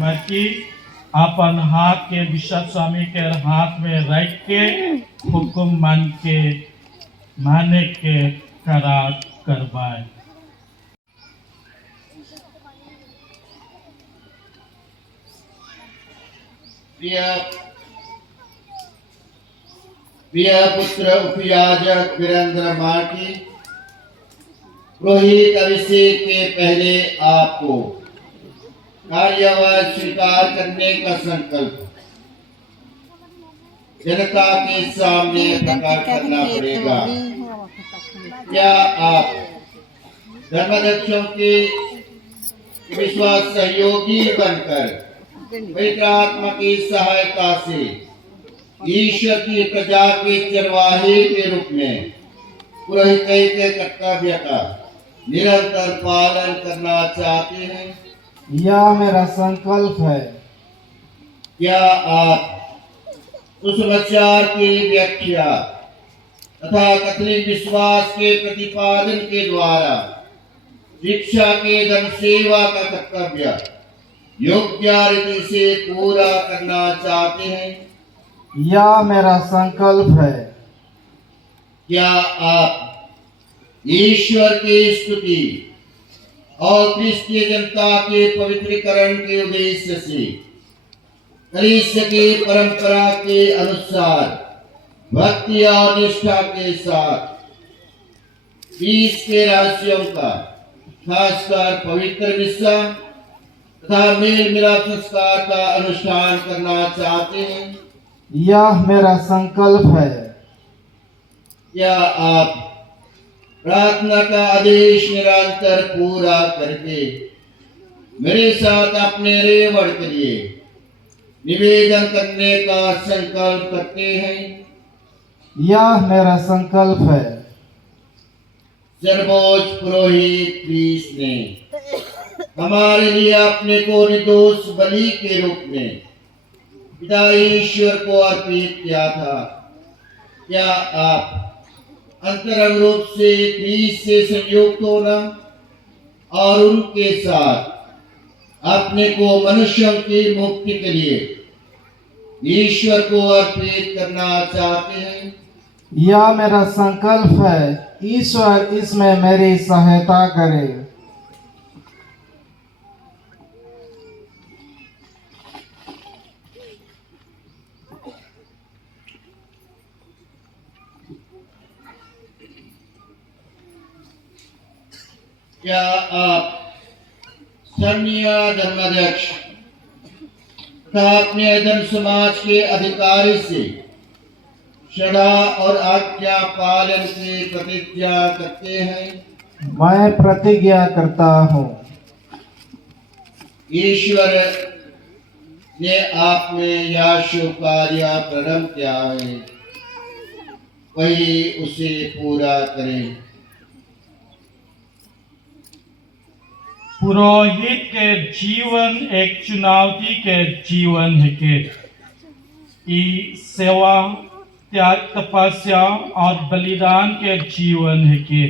मरकी अपन हाथ के बिशप स्वामी के हाथ में रख के हुक्म माने के करार करवाए। प्रिय पुत्र उपयाजक वीरेंद्र मार्की, पुरोहित अभिषेक के पहले आपको कार्यभार स्वीकार करने का संकल्प जनता के सामने प्रकट करना पड़ेगा। क्या आप धर्माध्यक्षों के विश्वास सहयोगी बनकर पवित्र आत्मा की सहायता से ईश्वर की प्रजा के चरवाहे के रूप में पुरोहित के कर्तव्य का निरंतर पालन करना चाहते हैं? यह मेरा संकल्प है। क्या आप उस विचार की व्याख्या तथा कैथोलिक विश्वास के प्रतिपादन के द्वारा शिक्षा के धन सेवा का कर्तव्य योग्य रीति से पूरा करना चाहते हैं? यह मेरा संकल्प है। क्या आप ईश्वर की स्तुति और क्रिस्तीय जनता के पवित्रीकरण के उद्देश्य से कलीसिया की परंपरा के अनुसार भक्ति और निष्ठा के साथ बीस के रहस्यों का खासकर पवित्र मिस्सा तथा मेल मिलाप संस्कार का अनुष्ठान करना चाहते हैं? यह मेरा संकल्प है। क्या आप प्रार्थना का आदेश निरंतर पूरा करके मेरे साथ अपने रेवड़ के लिए निवेदन करने का संकल्प करते हैं? यह मेरा संकल्प है। सर्वोच्च पुरोहित प्रीस्ट ने हमारे लिए अपने को निर्दोष बलि के रूप में पिता ईश्वर को अर्पित किया था। क्या आप अंतरंग रूप से क्रीस्त से संयुक्त होना और उनके साथ अपने को मनुष्यों की मुक्ति के लिए ईश्वर को अर्पित करना चाहते हैं? यह मेरा संकल्प है। ईश्वर इसमें मेरी सहायता करे। क्या आप स्थानीय धर्माध्यक्ष तथा अपने धर्म समाज के अधिकारी से श्रद्धा और आज्ञा पालन की प्रतिज्ञा करते हैं? मैं प्रतिज्ञा करता हूँ। ईश्वर ने आप में यह शुभ कार्य प्रारंभ किया है, वही उसे पूरा करें। पुरोहित के जीवन एक चुनौती के जीवन है कि सेवा, त्याग, तपस्या और बलिदान के जीवन है कि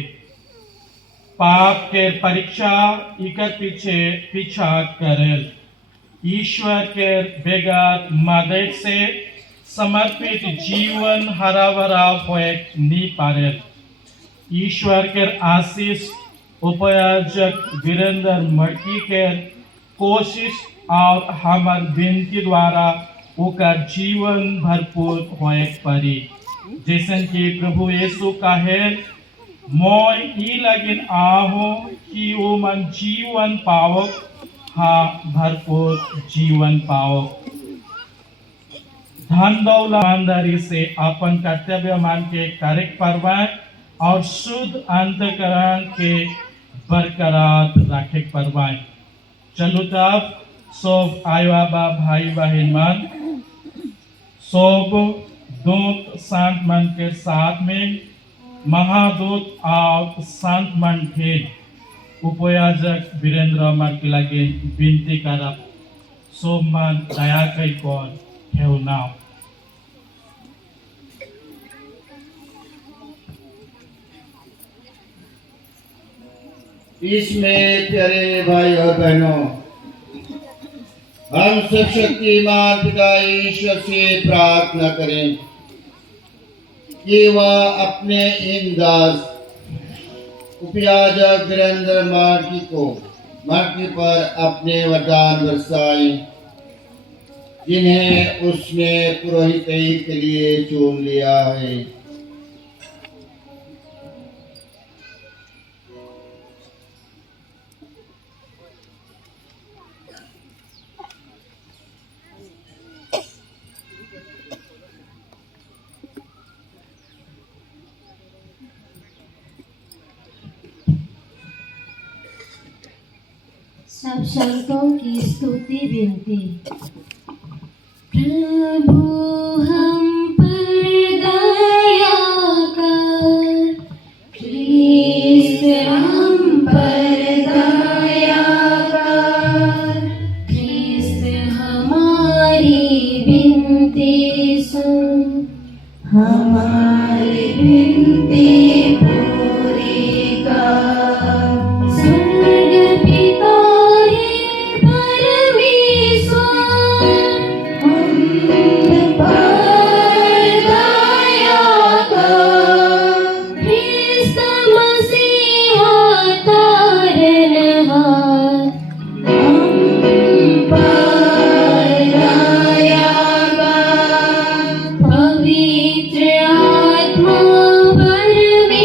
पाप के परीक्षा इकर पीछा करेल ईश्वर के बेगर मदद से समर्पित जीवन हरा भरा होए नहीं पारे। ईश्वर के आशीष उपयाजक वीरेंद्र मर्की के कोशिश और हमार विनती द्वारा उनका जीवन भरपूर होए परी। जैसे कि प्रभु यीशु कहे, मैं ई लगिन आहो कि वो मन जीवन पाओ, हाँ भरपूर जीवन पाओ। धन दौलत ईमानदारी से अपन कर्तव्य मान के कार्य करवाए और शुद्ध अंतकरण के बरकरार रखे परवाए। चलो तब सब आयवाबा भाई बहन मन सब दूत संत मन के साथ में महादूत और संत मन के उपयाजक वीरेंद्र मन के लगे विनती करब सब मन दया कई कौन हेवना। इसमें प्यारे भाई और बहनों, हम सर्वशक्तिमान पिता ईश्वर से प्रार्थना करें कि वह अपने इन दास उपयाजक वीरेंद्र मार्की पर अपने वरदान बरसाएं, जिन्हें उसने पुरोहिती के लिए चुन लिया है। सब संतों की स्तुति विनती। प्रभु हम पर दया कर, ख्रीस्त हम पर दया कर, ख्रीस्त हमारी विनती सुन, हमारी विनती पूरी कर। स्वर्ग पिता हे परमेश्वर, हम पर दया कर, ख्रीस्त मसीहा तारनहार, हम पर दया कर। पवित्र आत्मा परमेश्वर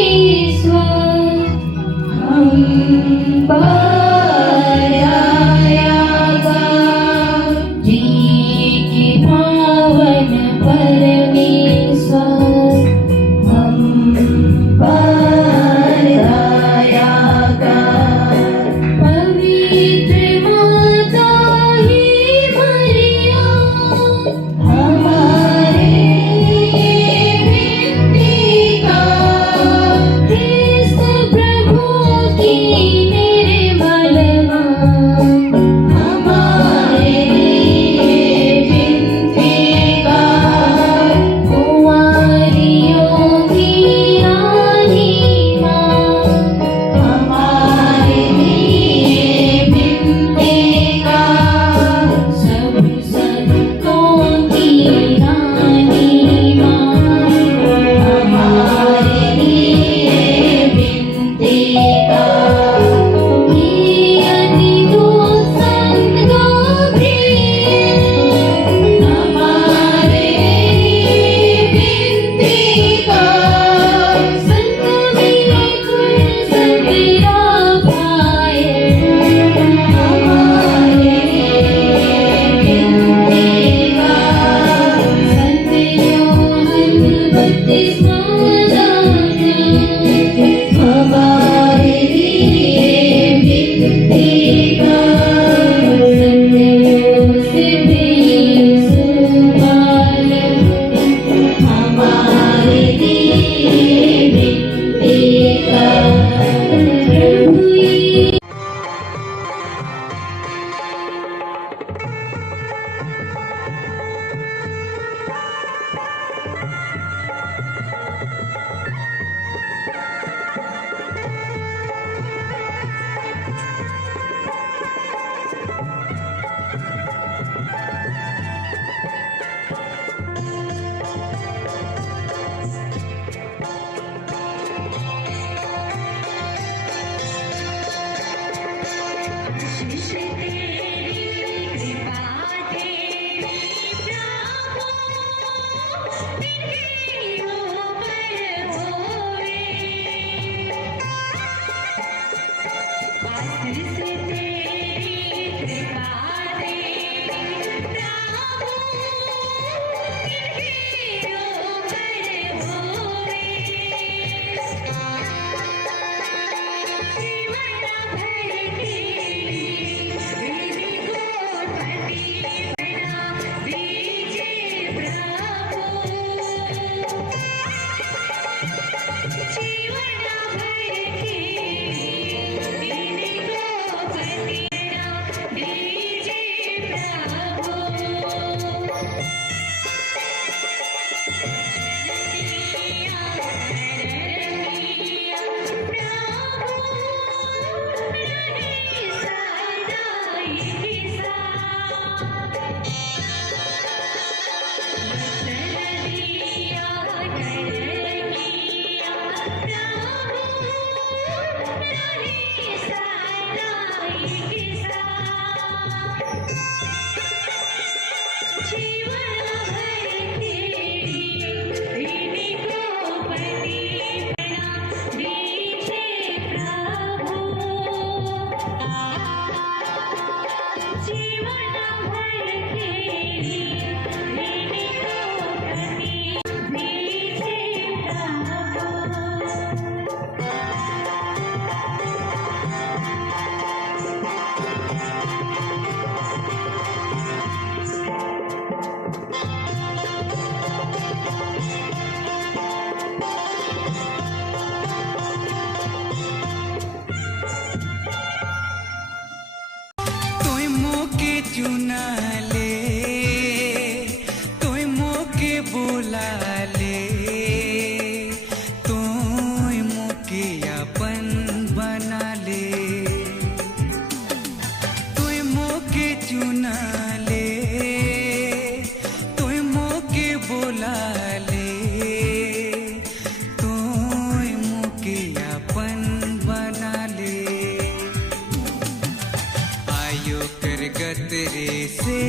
से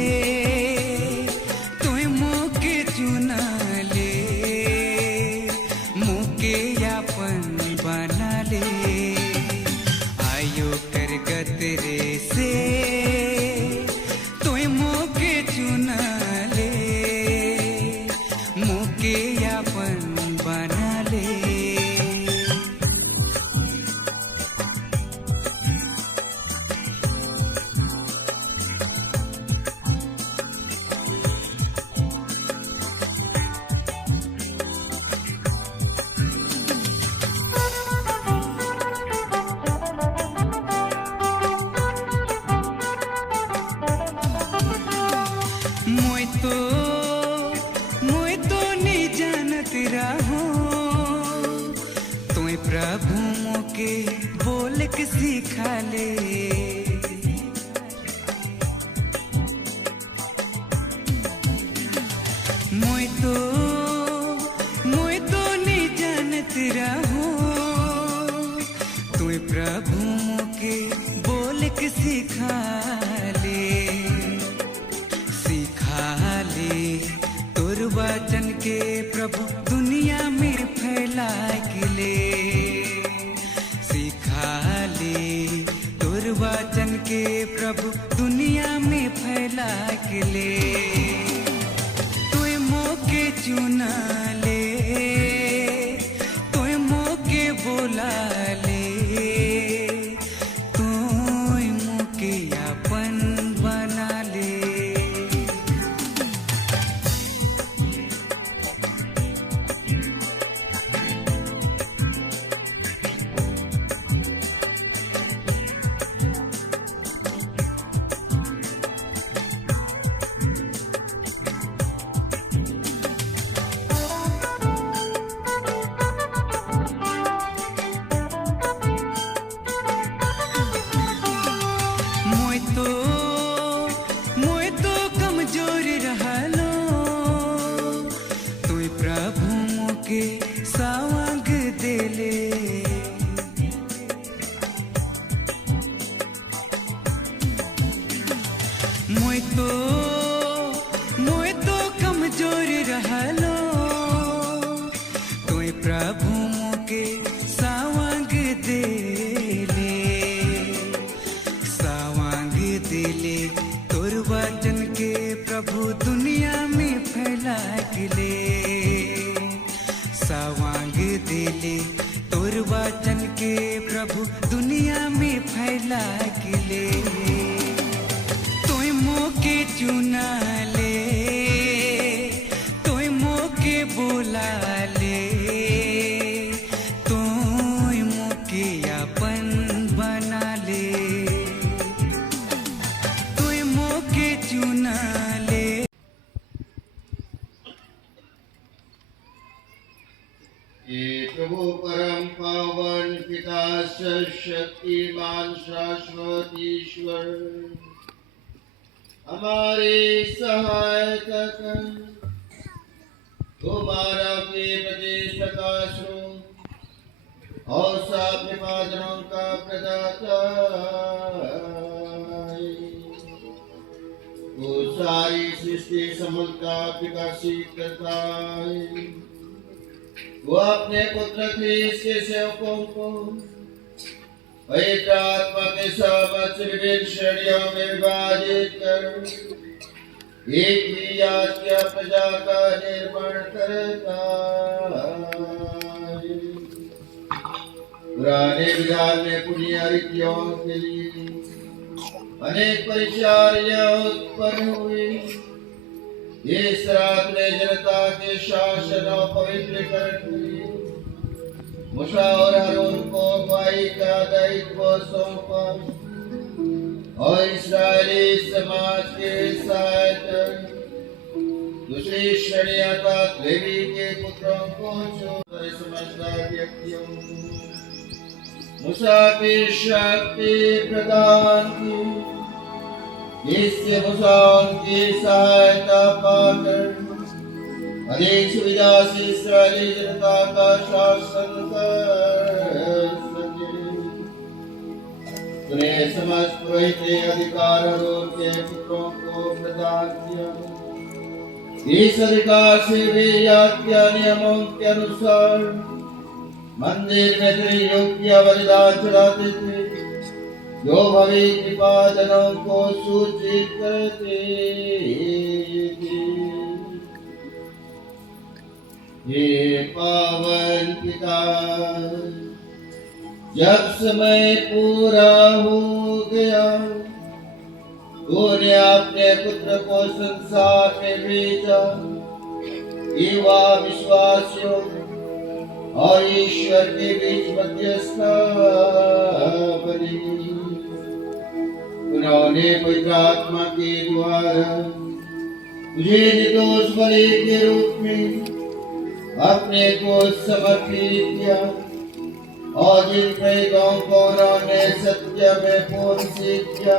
तुम मोके चुना ले, मोके यापन बना ले। आयो कर गतरे से तुम मोके चुना ले, मोके यापन बना ले। मोय तो नहीं जानत रहो, तुम्हें प्रभु मोके बोल के सिखा ले। मोय तो नहीं जानत रहो, तुम्हें प्रभु मोके बोल के सिखा ले। तोर वचन के प्रभु दुनिया में फैला के ले। सिखा ले तोर वचन के प्रभु दुनिया में फैला के ले। तोय मोके चुना ले, तोय मोके बोला ले, तोय मोके अपन बना ले। मोय तो कमजोर रहलो, तुई प्रभु मोके सावंग देले। मोय तो कमजोर रहलो, तुई प्रभु मोके सावंग देले। दिले तोर वचन के प्रभु दुनिया में फैला के ले। सवांग दिले तोर वचन के प्रभु दुनिया में फैला के ले। तोय मोके चुना ले, तोय मोके बोला ले, तोय मोके अपन बना ले। चुना ले। हे प्रभु परम पावन पिता शक्तिमान शाश्वत ईश्वर, हमारे सहायता कर। तुम्हारा के प्रदेश प्रकाश और साप्य पादरों का प्रदाता, वो सारी सृष्टि समूलता विकसित करता है। वो अपने पुत्र ख्रीस्त के सेवकों को पवित्र आत्मा के साथ विभिन्न श्रेणियों में विभाजित कर एक ही जातीय प्रजा का निर्माण करता है। पुराने विधान में पुण्य रीतियों के लिए अनेक परिचारियां उत्पन्न हुई। इस रात ने जनता के शासन और पवित्रीकरण हुई। मूसा और हारून को अगुवाई का दायित्व सौंपा और इस्राएली समाज के साथ दूसरी श्रेणियों तक लेवी के पुत्रों को छोड़ समझदार व्यक्तियों मूसा की शक्ति प्रदान की। इससे मूसा उनकी सहायता पाकर अधिक सुविधा से इस्राएली जनता का शासन कर सके। तूने समस्त पुरोहित अधिकार और उनके पुत्रों को प्रदान किया। इस अधिकार से वे आज्ञा नियमों के अनुसार मंदिर में तेरे योग्य बलिदान चढ़ाते थे, जो भविष्य कृपाजनों को सूचित करते थे। हे पावन पिता, जब समय पूरा हो गया, तूने अपने पुत्र को संसार में भेजा, युवा विश्वासियों और ईश्वर के बीच मध्यस्थ बने। उन्होंने पवित्र आत्मा के द्वारा तुझे निर्दोष बलि के रूप में अपने को समर्पित किया, और जिन प्रेतों को उन्होंने सत्य में पूर्ण किया,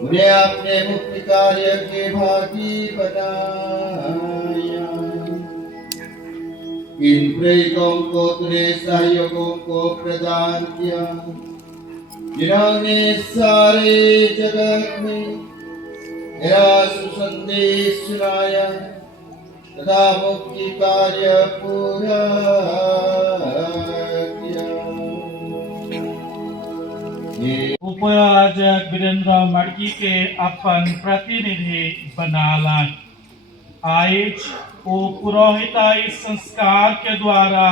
उन्हें अपने मुक्ति कार्य के भागी बनाया। इन प्रेतों को तूने सहयोगों को प्रदान किया, जिन्होंने सारे जगत में तेरा सुसंदेश सुनाया तथा मुक्ति कार्य पूरा किया। उपयाजक वीरेंद्र मड़की के अपन प्रतिनिधि बना लाए। आज वो पुरोहिताई संस्कार के द्वारा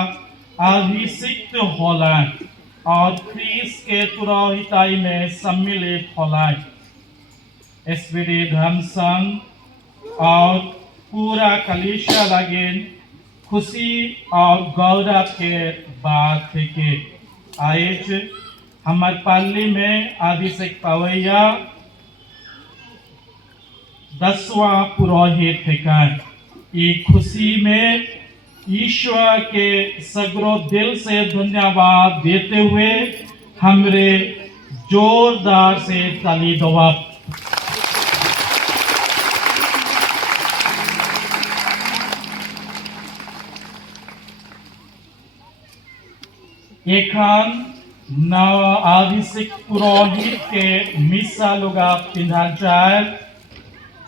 अभिषिक्त होलाए और ख्रीस के पुरोहिताई में सम्मिलित होलाए। इस विधि धर्म संघ और पूरा कलीसिया लगे खुशी और गौरव के बात है कि आज हमारे पाली में अभिषेक पवैया 10वां पुरोहित है। ये खुशी में ईश्वर के सगरो दिल से धन्यवाद देते हुए हमरे जोरदार से ताली दवा। एखान नव अभिषेक पुरोहित के मिसा लुगा पिंधा जाए।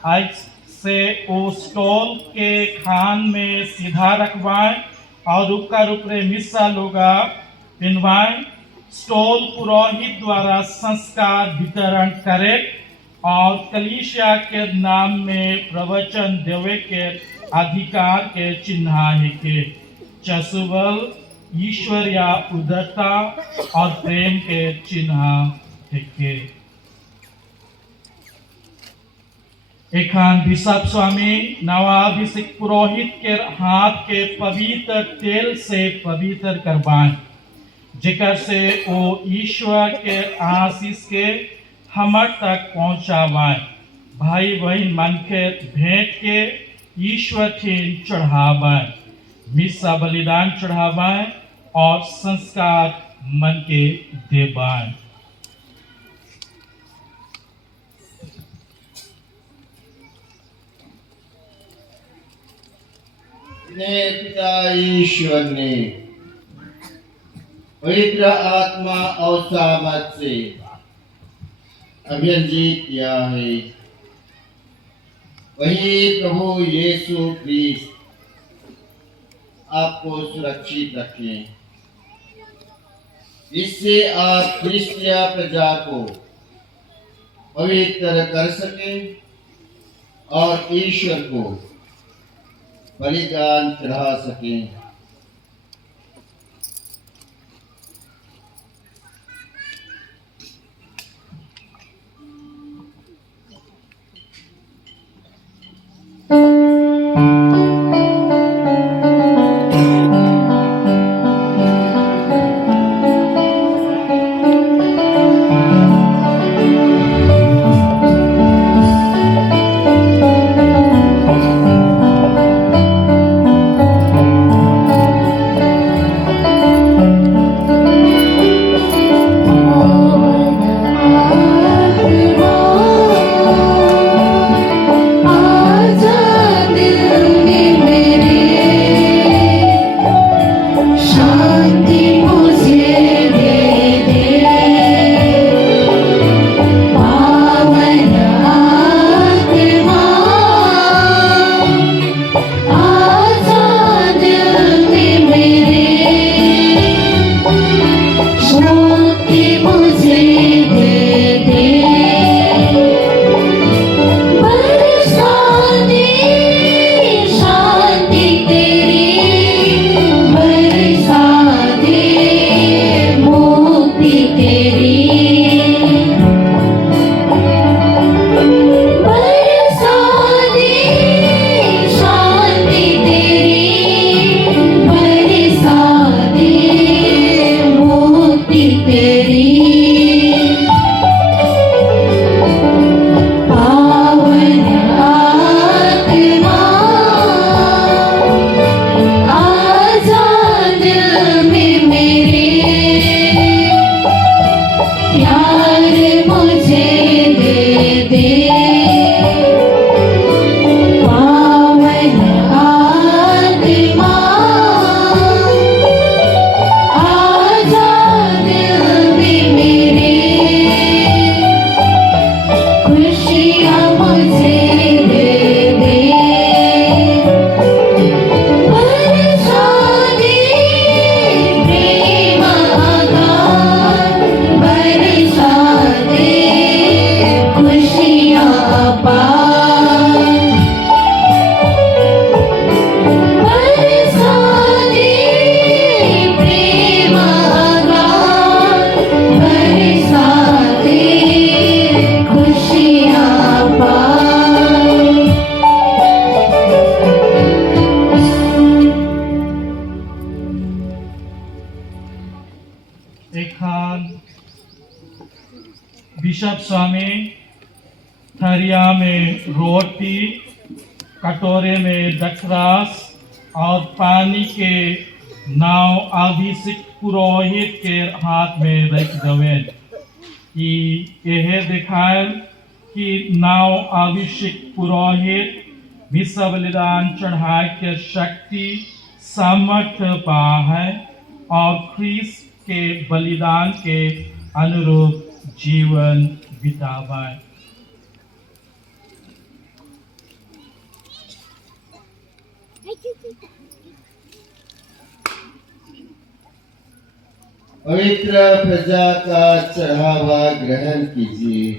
आज से वो स्टोल के खान में सीधा रखवाएं और ऊपर ऊपरे मिसा लुगा पिनवाएं। स्टोल पुरोहित द्वारा संस्कार वितरण करे और कलीसिया के नाम में प्रवचन देवे के अधिकार के चिन्ह है के चसुबल ईश्वर या उदारता और प्रेम के चिन्ह है के। एखान बिशप स्वामी नवाभिषेक पुरोहित के हाथ के पवित्र तेल से पवित्र करवाएं, जेकर से वो ईश्वर के आशीष के हमर तक पहुंचावाएं। भाई बहन मन के भेंट के ईश्वर ठीन चढ़ावाएं, मिसा बलिदान चढ़ावाएं और संस्कार मन के देवाएं। ने पिता ईश्वर ने पवित्र आत्मा और सामर्थ से अभिषेक किया है, वही प्रभु यीशु क्रिस्ट आपको सुरक्षित रखें। इससे आप क्रिस्तीय प्रजा को पवित्र कर सकें और ईश्वर को बलिदान चढ़ा सकें। स्वामी थरिया में रोटी, कटोरे में दखरास और पानी के नाव अभिषिक्त पुरोहित के हाथ में रख दवें कि यह दिखाए कि नाव अभिषिक्त पुरोहित विश्व बलिदान चढ़ाए के शक्ति सामर्थ्य पा है और ख्रीस्त के बलिदान के अनुरूप जीवन बितावाए। पवित्र प्रजा का चढ़ावा ग्रहण कीजिए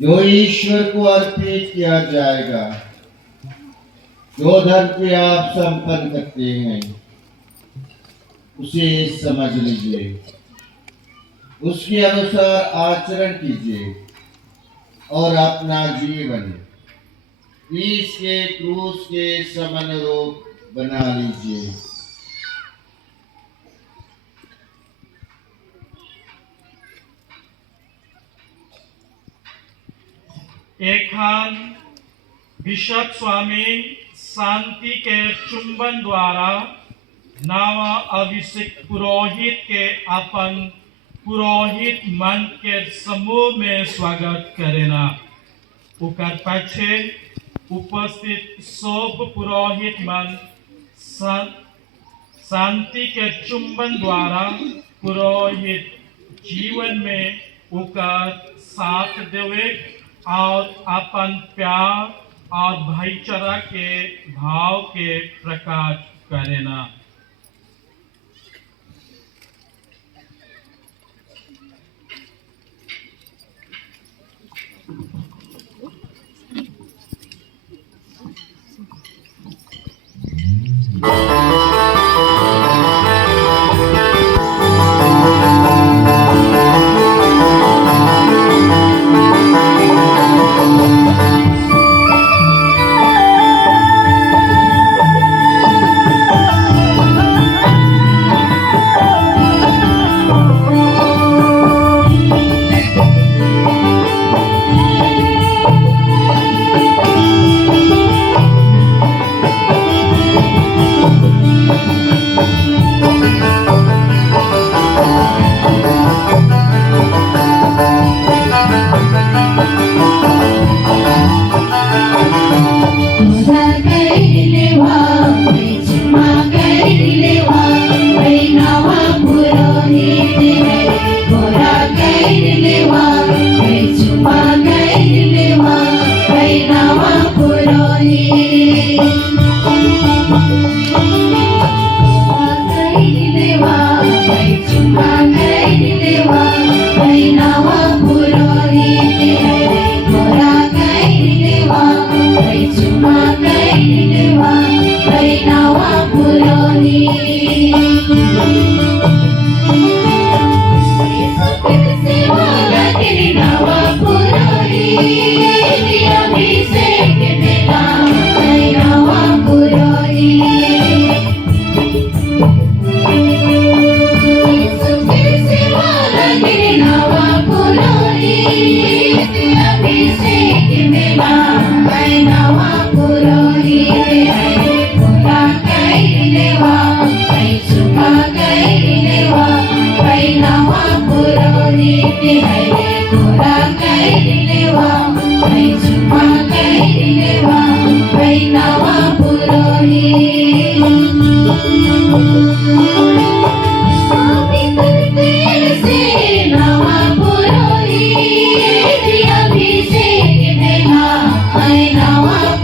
जो ईश्वर को अर्पित किया जाएगा। जो धर्म के आप संपन्न करते हैं उसे समझ लीजिए, उसके अनुसार आचरण कीजिए और अपना जीवन क्रीस्त के क्रूस के समानुरूप बना लीजिए। एखान बिशप स्वामी शांति के चुंबन द्वारा नवा अभिषिक्त पुरोहित के अपन पुरोहित मन के समूह में स्वागत करेना। उकर पछे उपस्थित सब पुरोहित मन शांति के चुंबन द्वारा पुरोहित जीवन में उकर साथ देवे और अपन प्यार और भाईचारा के भाव के प्रकाश करेना।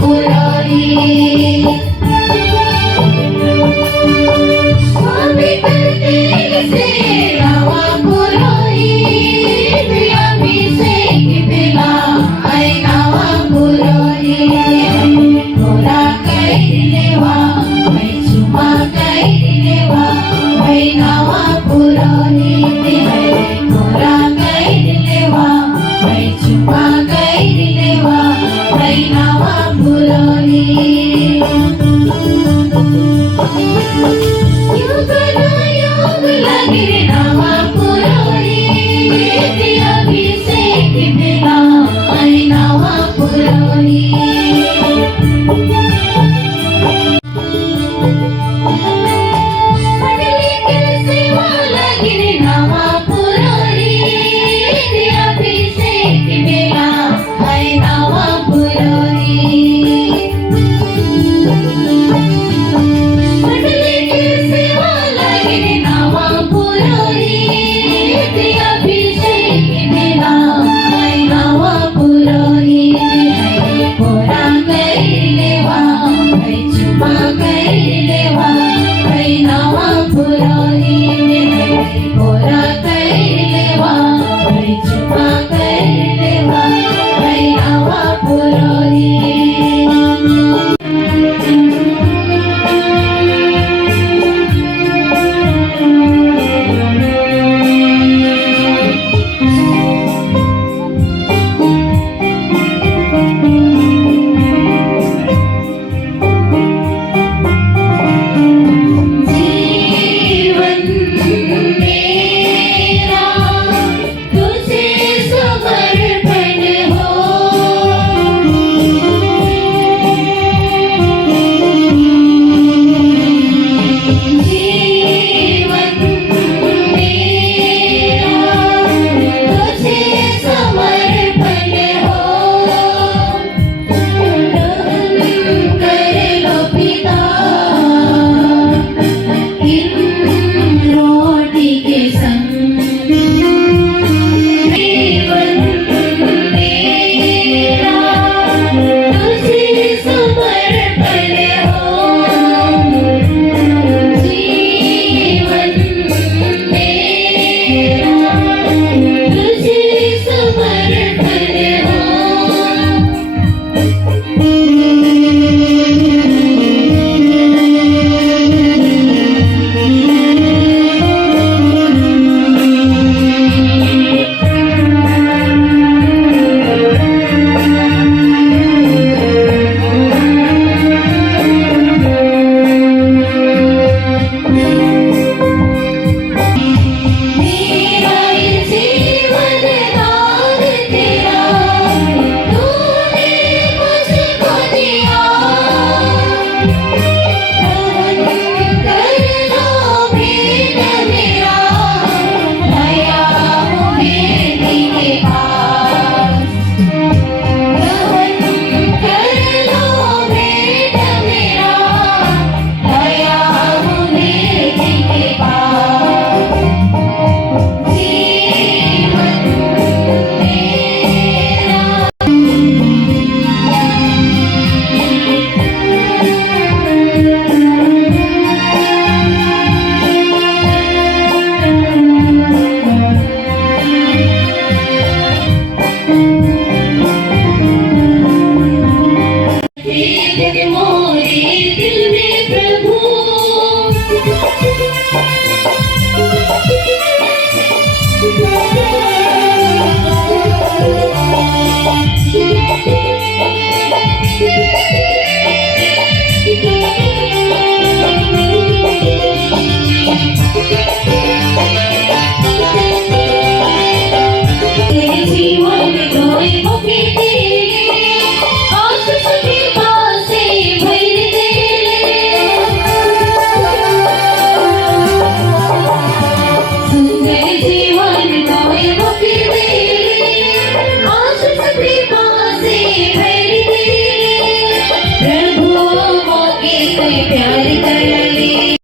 पुरोहित प्रभु